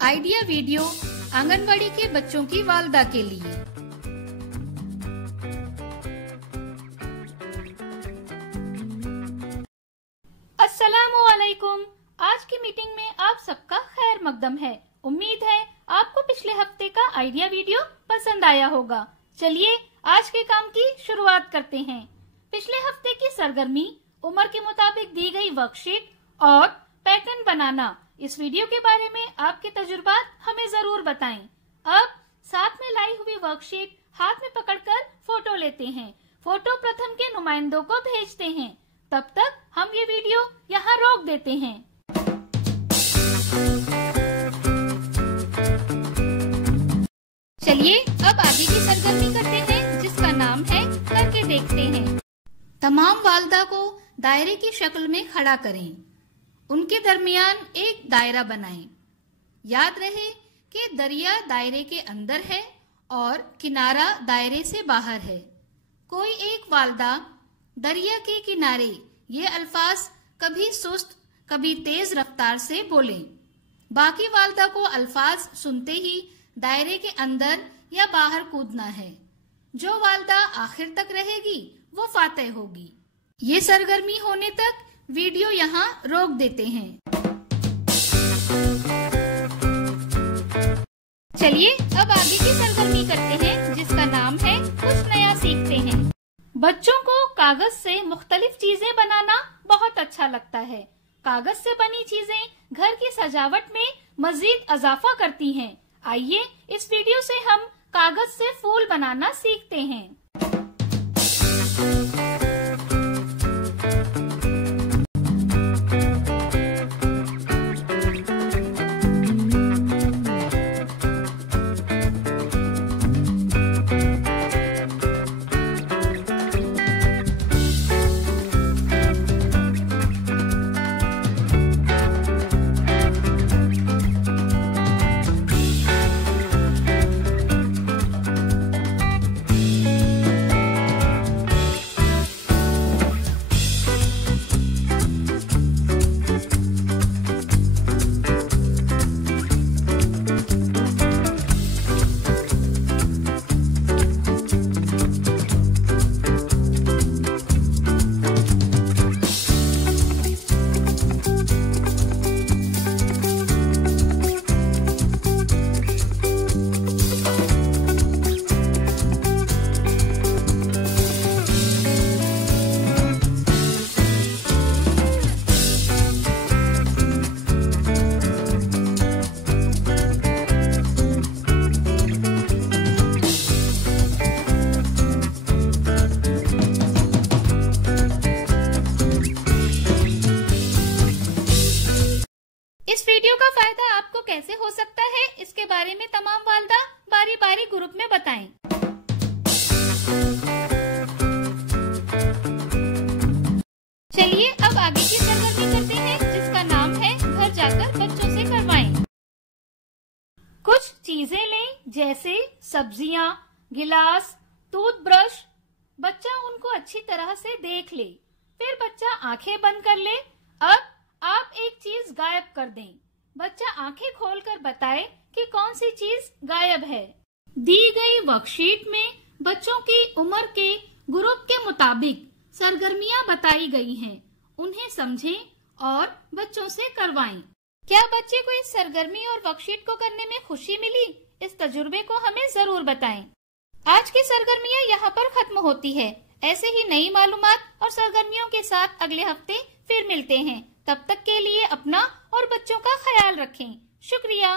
Idea video anganwadi के बच्चों की वालदा के लिए। अस्सलामु अलैकुम। आज की मीटिंग में आप सबका खैर मकदम है। उम्मीद है आपको पिछले हफ्ते का आइडिया वीडियो पसंद आया होगा। चलिए आज के काम की शुरुआत करते हैं। पिछले हफ्ते की सरगर्मी उम्र के मुताबिक दी गई वर्कशीट और पैटर्न बनाना, इस वीडियो के बारे में आपके तजुर्बात हमें जरूर बताएं। अब साथ में लाई हुई वर्कशीट हाथ में पकड़कर फोटो लेते हैं। फोटो प्रथम के नुमाइंदों को भेजते हैं। तब तक हम ये वीडियो यहाँ रोक देते हैं। चलिए अब आगे की सरगर्मी करते हैं, जिसका नाम है करके देखते हैं। तमाम वालदा को दायरे की शक्ल में खड़ा करें। उनके दरमियान एक दायरा बनाएं। याद रहे कि दरिया दायरे के अंदर है और किनारा दायरे से बाहर है। कोई एक वालदा दरिया के किनारे ये अल्फाज कभी सुस्त कभी तेज रफ्तार से बोलें। बाकी वालदा को अल्फाज सुनते ही दायरे के अंदर या बाहर कूदना है। जो वालदा आखिर तक रहेगी वो फातेह होगी। ये सरगर्मी होने तक वीडियो यहाँ रोक देते हैं। चलिए अब आगे की सरगर्मी करते हैं, जिसका नाम है कुछ नया सीखते हैं। बच्चों को कागज से मुख्तलिफ चीजें बनाना बहुत अच्छा लगता है। कागज से बनी चीजें घर की सजावट में मजीद इजाफा करती हैं। आइए इस वीडियो से हम कागज से फूल बनाना सीखते हैं। इस वीडियो का फायदा आपको कैसे हो सकता है, इसके बारे में तमाम वालदा बारी बारी ग्रुप में बताएं। चलिए अब आगे की सरगर्मी करते हैं, जिसका नाम है घर जाकर बच्चों से करवाएं। कुछ चीजें लें, जैसे सब्जियां, गिलास, टूथब्रश। बच्चा उनको अच्छी तरह से देख ले, फिर बच्चा आंखें बंद कर ले। अब आप एक चीज गायब कर दें। बच्चा आंखें खोलकर बताए कि कौन सी चीज गायब है। दी गई वर्कशीट में बच्चों की उम्र के ग्रुप के मुताबिक सरगर्मियां बताई गई हैं। उन्हें समझें और बच्चों से करवाएं। क्या बच्चे को इस सरगर्मी और वर्कशीट को करने में खुशी मिली? इस तजुर्बे को हमें जरूर बताएं। आज की सरगर्मियां यहाँ पर खत्म होती है। ऐसे ही नई मालूमात और सरगर्मियों के साथ अगले हफ्ते फिर मिलते हैं। तब तक के लिए अपना और बच्चों का ख्याल रखें। शुक्रिया।